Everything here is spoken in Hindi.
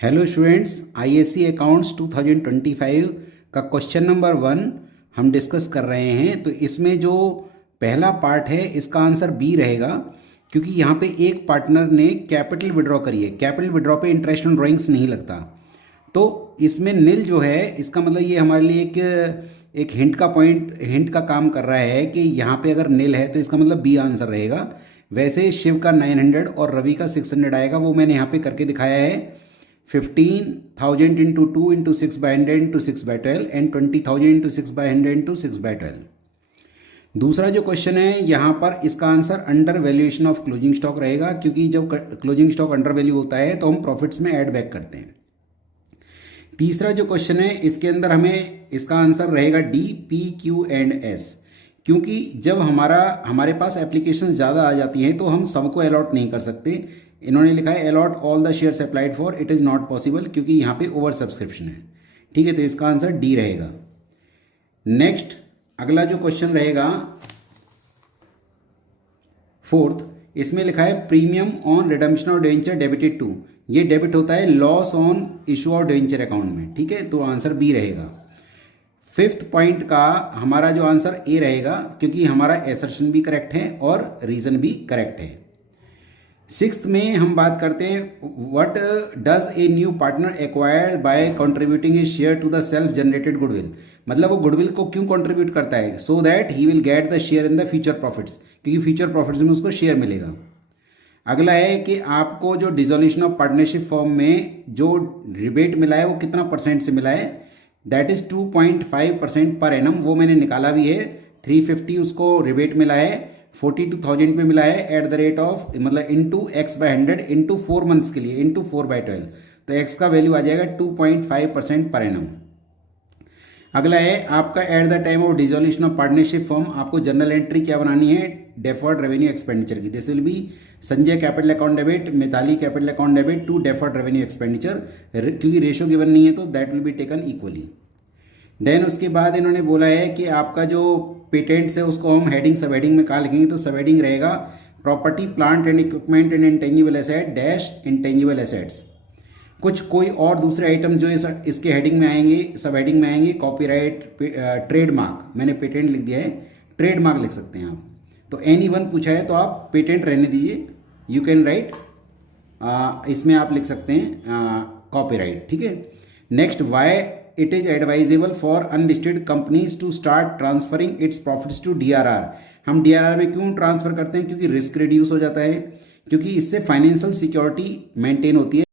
हेलो स्टूडेंट्स, आईएससी अकाउंट्स 2025 का क्वेश्चन नंबर 1 हम डिस्कस कर रहे हैं। तो इसमें जो पहला पार्ट है इसका आंसर बी रहेगा, क्योंकि यहाँ पे एक पार्टनर ने कैपिटल विड्रॉ करी है। कैपिटल विड्रॉ पे इंटरेस्ट ऑन ड्राइंग्स नहीं लगता, तो इसमें नील जो है इसका मतलब ये हमारे लिए एक हिंट का काम कर रहा है कि यहाँ पे अगर नील है तो इसका मतलब बी आंसर रहेगा। वैसे शिव का 900 और रवि का 600 आएगा, वो मैंने यहाँ पे करके दिखाया है। 15,000 into 2 into 6/100 into 6/12 and 20,000 into 6/100 into 6/12। दूसरा जो क्वेश्चन है यहाँ पर इसका answer under valuation of closing stock रहेगा, क्योंकि जब क्लोजिंग स्टॉक अंडर वैल्यू होता है तो हम प्रॉफिट्स में ऐड बैक करते हैं। तीसरा जो क्वेश्चन है इसके अंदर हमें इसका आंसर रहेगा D, P, Q and S, क्योंकि जब हमारे पास एप्लीकेशन ज़्यादा आ जाती हैं तो हम सबको अलॉट नहीं कर सकते। इन्होंने लिखा है allot all the shares applied for, it is not possible, क्योंकि यहाँ पे ओवर सब्सक्रिप्शन है। ठीक है, तो इसका आंसर डी रहेगा। नेक्स्ट अगला जो क्वेश्चन रहेगा फोर्थ, इसमें लिखा है premium on redemption of debenture debited to. ये डेबिट होता है loss on issue of debenture account में। ठीक है, तो आंसर बी रहेगा। फिफ्थ पॉइंट का हमारा जो आंसर ए रहेगा, क्योंकि हमारा एसर्शन भी करेक्ट है और रीजन भी करेक्ट है। सिक्स्थ में हम बात करते हैं what does a new partner acquire by contributing a share to the self generated goodwill. मतलब वो गुडविल को क्यों कंट्रीब्यूट करता है? So that he will get the share in the future profits, क्योंकि फ्यूचर प्रॉफिट्स में उसको शेयर मिलेगा। अगला है कि आपको जो डिसोल्यूशन ऑफ पार्टनरशिप फॉर्म में जो रिबेट मिला है वो कितना परसेंट से मिला है? That is 2.5% per annum. वो मैंने निकाला भी है। 350 उसको रिबेट मिला है, 42,000 पे मिला है एट द रेट ऑफ, मतलब इंटू x/100 इंटू 4 मंथ्स के लिए इंटू 4/12, तो x का वैल्यू आ जाएगा 2.5% पर एनम। अगला है आपका at the time of dissolution of partnership form आपको जर्नल एंट्री क्या बनानी है? डेफर्ड रेवेन्यू एक्सपेंडिचर की। This will be Sanjay capital account debit, Mitali capital account debit to deferred revenue expenditure, क्योंकि रेशो गिवन नहीं है तो that will be taken equally. Then उसके बाद इन्होंने बोला है कि आपका जो पेटेंट्स है उसको हम हेडिंग सब हेडिंग में कहाँ लिखेंगे? तो सब हेडिंग रहेगा property plant and equipment and intangible asset dash intangible assets. कोई और दूसरे आइटम जो इसके हेडिंग में आएंगे, सब हेडिंग में आएंगे, कॉपीराइट, ट्रेडमार्क, मैंने पेटेंट लिख दिया है, ट्रेडमार्क लिख सकते हैं आप। तो एनी1 पूछा है तो आप पेटेंट रहने दीजिए, यू कैन राइट, इसमें आप लिख सकते हैं कॉपीराइट। ठीक है। Next, why it is advisable for unlisted companies to start transferring its profits to DRR. हम डीआरआर में क्यों ट्रांसफ़र करते हैं? क्योंकि रिस्क रिड्यूस हो जाता है, क्योंकि इससे फाइनेंशियल सिक्योरिटी मेंटेन होती है।